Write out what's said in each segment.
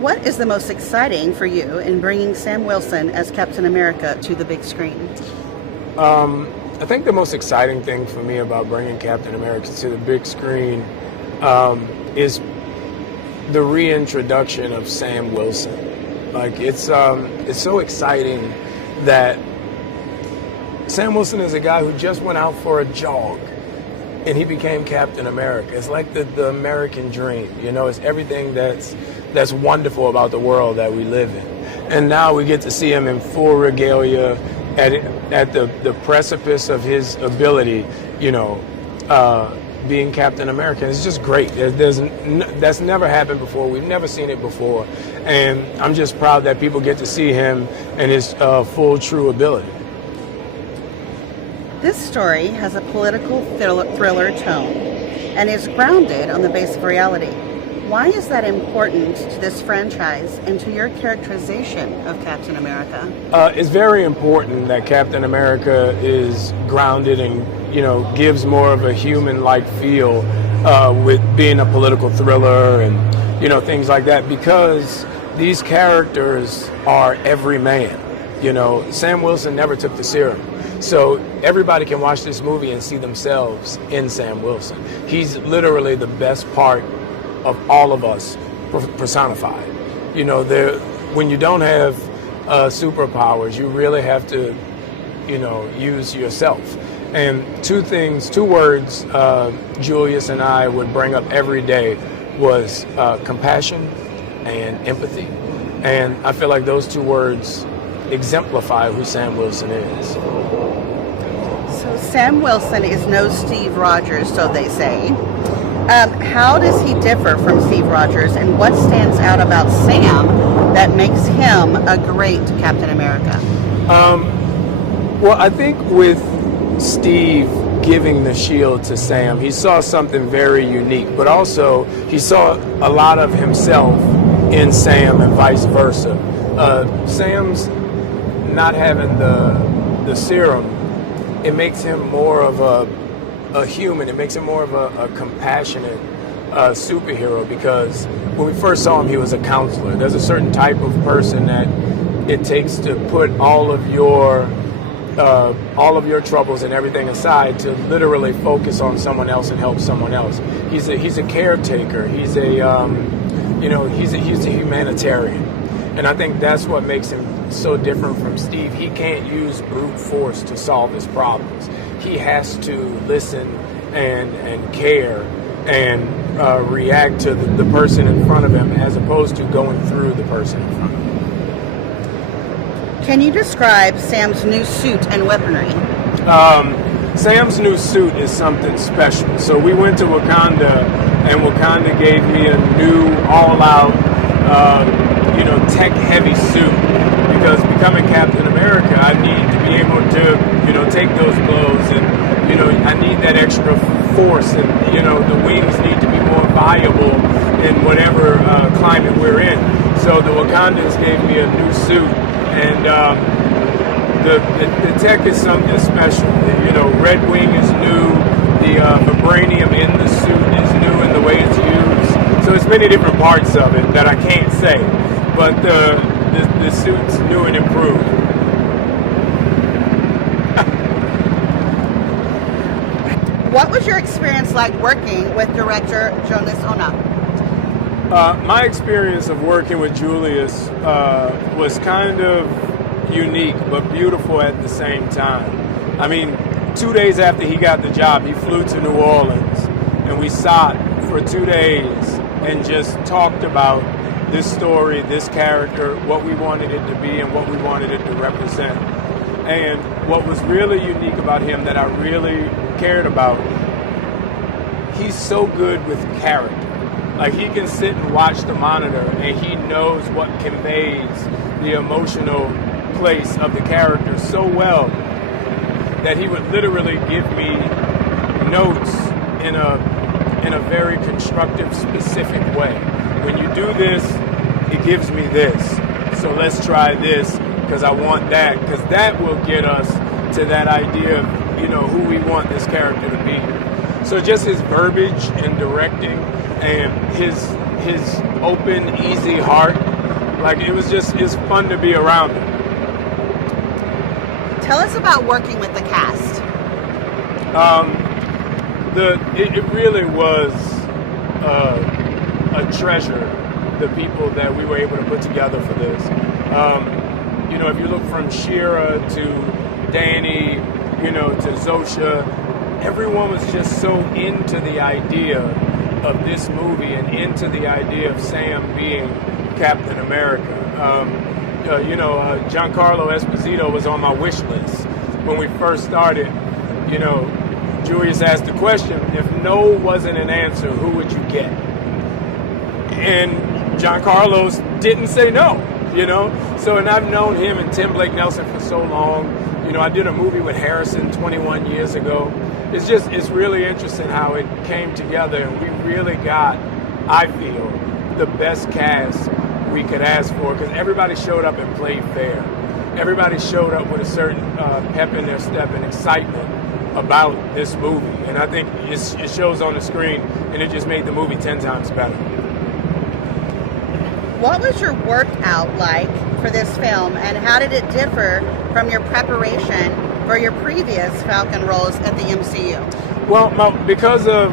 What is the most exciting for you in bringing Sam Wilson as Captain America to the big screen? I think the most exciting thing for me about bringing Captain America to the big screen is the reintroduction of Sam Wilson. Like it's so exciting that Sam Wilson is a guy who just went out for a jog and he became Captain America. It's like the American dream, you know. It's everything that's wonderful about the world that we live in. And now we get to see him in full regalia at the precipice of his ability, you know, being Captain America. It's just great. That's never happened before. We've never seen it before. And I'm just proud that people get to see him in his full, true ability. This story has a political thriller tone and is grounded on the base of reality. Why is that important to this franchise and to your characterization of Captain America? It's very important that Captain America is grounded and, you know, gives more of a human-like feel with being a political thriller and, you know, things like that, because these characters are every man. You know, Sam Wilson never took the serum. So everybody can watch this movie and see themselves in Sam Wilson. He's literally the best part of all of us personified. You know, when you don't have superpowers, you really have to, you know, use yourself. And two words Julius and I would bring up every day was compassion and empathy. And I feel like those two words exemplify who Sam Wilson is. So Sam Wilson is no Steve Rogers, so they say. How does he differ from Steve Rogers, and what stands out about Sam that makes him a great Captain America? Well, I think with Steve giving the shield to Sam, he saw something very unique, but also he saw a lot of himself in Sam and vice versa. Sam's not having the serum, it makes him more of a human. It makes him more of a compassionate superhero, because when we first saw him, he was a counselor. There's a certain type of person that it takes to put all of your troubles and everything aside to literally focus on someone else and help someone else. He's a caretaker. He's a humanitarian, and I think that's what makes him so different from Steve. He can't use brute force to solve his problems. He has to listen and care and react to the person in front of him, as opposed to going through the person in front of him. Can you describe Sam's new suit and weaponry? Sam's new suit is something special. So we went to Wakanda, and Wakanda gave me a new all-out, tech-heavy suit. Because becoming Captain America, I need to be able to, take those blows, and, I need that extra force, and, the wings need to be more viable in whatever climate we're in. So the Wakandans gave me a new suit, and the tech is something special. Red Wing is new, the vibranium in the suit is new in the way it's used. So there's many different parts of it that I can't say, but the suit's new and improved. What was your experience like working with director Julius Onah? My experience of working with Julius was kind of unique but beautiful at the same time. I mean, 2 days after he got the job, he flew to New Orleans, and we sat for 2 days and just talked about this story, this character, what we wanted it to be and what we wanted it to represent. And what was really unique about him that I really cared about, he's so good with character. Like, he can sit and watch the monitor and he knows what conveys the emotional place of the character so well that he would literally give me notes in a very constructive, specific way. When you do this, it gives me this. So let's try this, because I want that, because that will get us to that idea of, who we want this character to be. So just his verbiage and directing and his his open, easy heart. Like, it's fun to be around him. Tell us about working with the cast. It really was a treasure, the people that we were able to put together for this. If you look from Shira to Danny, to Zosha, everyone was just so into the idea of this movie and into the idea of Sam being Captain America. Giancarlo Esposito was on my wish list when we first started. Julius asked the question, if no wasn't an answer, who would you get? And Giancarlo didn't say no, and I've known him and Tim Blake Nelson for so long. I did a movie with Harrison 21 years ago. It's really interesting how it came together, and we really got, I feel, the best cast we could ask for, because everybody showed up and played fair. Everybody showed up with a certain pep in their step and excitement about this movie, and I think it shows on the screen, and it just made the movie 10 times better. What was your workout like for this film, and how did it differ from your preparation for your previous Falcon roles at the MCU? Well, because of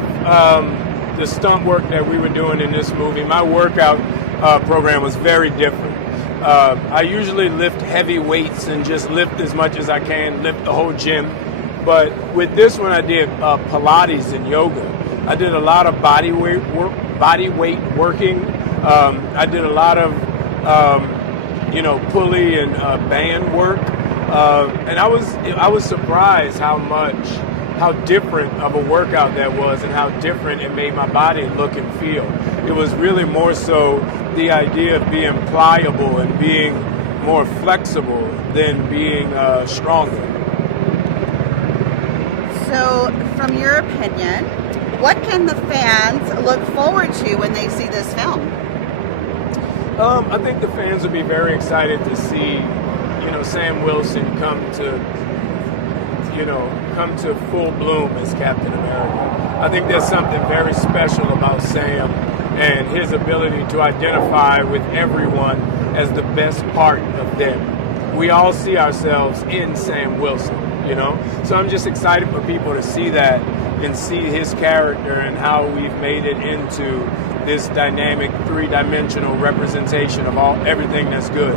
the stunt work that we were doing in this movie, my workout program was very different. I usually lift heavy weights and just lift as much as I can, lift the whole gym. But with this one, I did Pilates and yoga. I did a lot of body weight working. I did a lot of pulley and band work, and I was surprised how different of a workout that was, and how different it made my body look and feel. It was really more so the idea of being pliable and being more flexible than being stronger. So, from your opinion, what can the fans look forward to when they see this film? I think the fans will be very excited to see, Sam Wilson come to full bloom as Captain America. I think there's something very special about Sam and his ability to identify with everyone as the best part of them. We all see ourselves in Sam Wilson, So I'm just excited for people to see that and see his character and how we've made it into this dynamic, three-dimensional representation of everything that's good.